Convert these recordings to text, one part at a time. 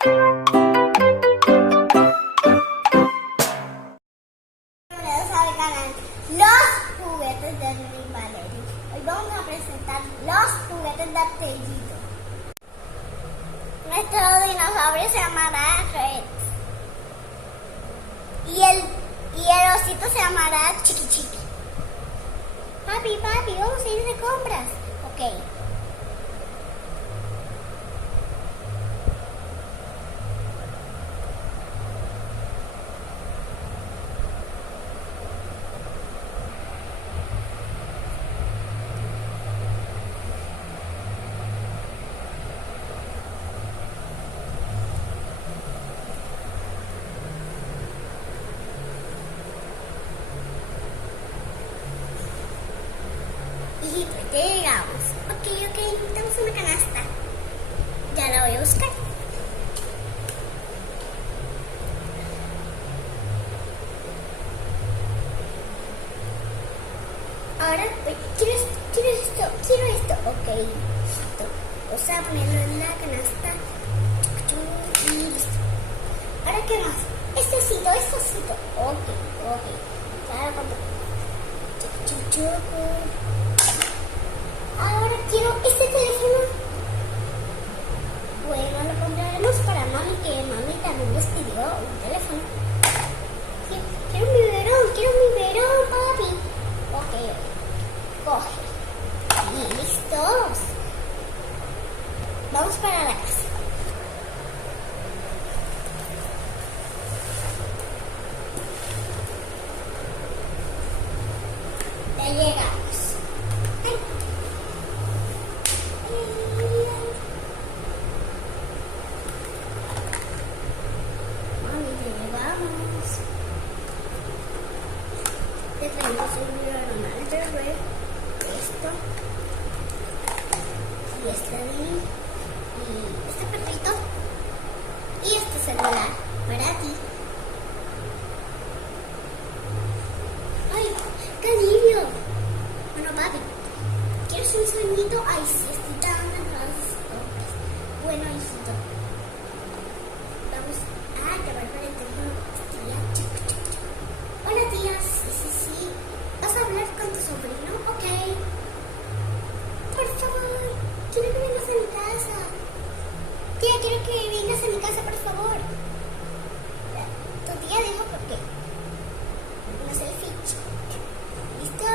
Bienvenidos al canal Los Juguetes de Rey Valerio. Hoy vamos a presentar los juguetes de Artellito. Nuestro dinosaurio se llamará Rex. Y el osito se llamará Chiqui Chiqui. Papi, vamos a ir de compras. Ok. Hijito, ya llegamos. Ok, necesitamos una canasta. Ya la voy a buscar. Ahora, quiero esto. Ok, listo. Vamos a ponerlo en la canasta. Y listo. Ahora, ¿qué más? Estocito. Ok. Claro, ahora quiero este teléfono. Bueno, lo compraremos para mami, que mami también les pidió un teléfono. Quiero mi biberón, papi. Ok. Coge. Y listos. Vamos para la casa. Ya llegamos. Te traemos un biberón al bebé, esto, y este de ahí, y este perrito, y este celular para ti. ¡Ay, qué alivio! Bueno, papi, ¿quieres un sueñito? Ay, sí, estoy tan cansado. Bueno, hijito, vamos a llamar para el teléfono. Hola, tía. Sí. ¿Vas a hablar con tu sobrino? Ok. Por favor, quiero que vengas a mi casa. Tía, quiero que vengas a mi casa, por favor. Tu tía dijo por qué. Una selfie. ¿Listo?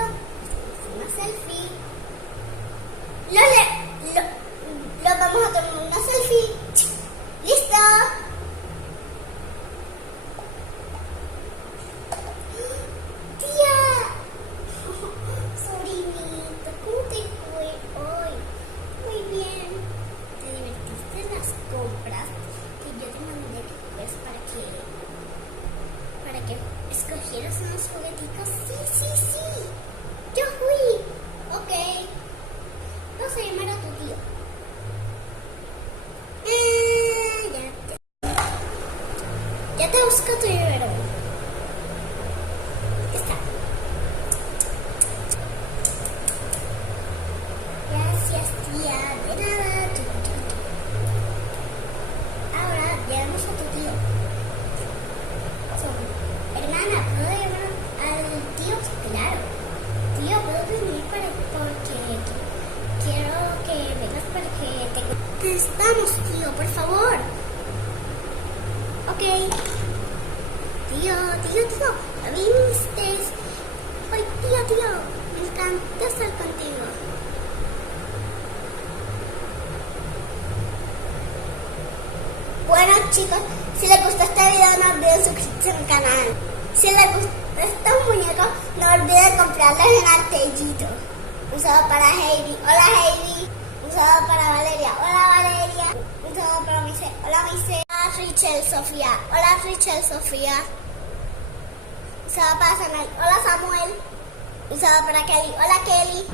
Una selfie. Lo vamos a tomar una selfie. ¿Listo? Compras que yo te mandé pues para que escogieras unos juguetitos. Sí, yo fui. Ok, vamos a llamar a tu tío. Ya te busco tu biberón. Está. Gracias, tía, de nada. Llegamos a tu tío. Hermana, ¿puedo llamar al tío? Claro. Tío, ¿puedo venir porque quiero que vengas porque te necesitamos, tío, por favor? Ok. Tío, ¿ya viniste? Ay, tío, me encanta estar contigo. Bueno, chicos, si les gustó este video no olviden suscribirse a mi canal. Si les gustó este muñeco, no olviden comprarlos en Artellito. Un saludo para Heidi. Hola, Heidi. Un saludo para Valeria. Hola, Valeria. Un saludo para Mise. Hola, Mise. Hola, Richel Sofía. Hola, Richel Sofía. Un saludo para Samuel. Hola, Samuel. Un saludo para Kelly. Hola, Kelly.